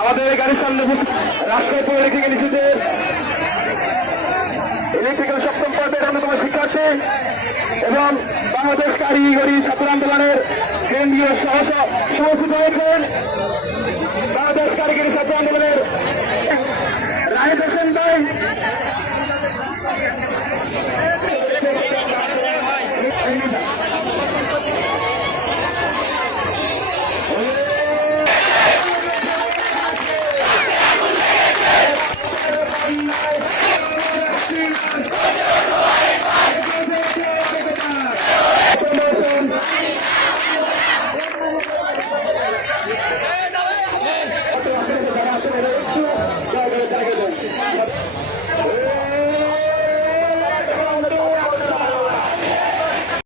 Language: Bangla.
আমাদের এই গাড়ির সামনে রাজশাহী পৌরলিখিক ইনস্টিটিউটের ইলেকট্রিক্যাল সপ্তম পর্বের অন্যতম শিক্ষার্থী এবং বাংলাদেশ কারিগরি ছাত্র আন্দোলনের কেন্দ্রীয় সহ সমর্থিত হয়েছেন।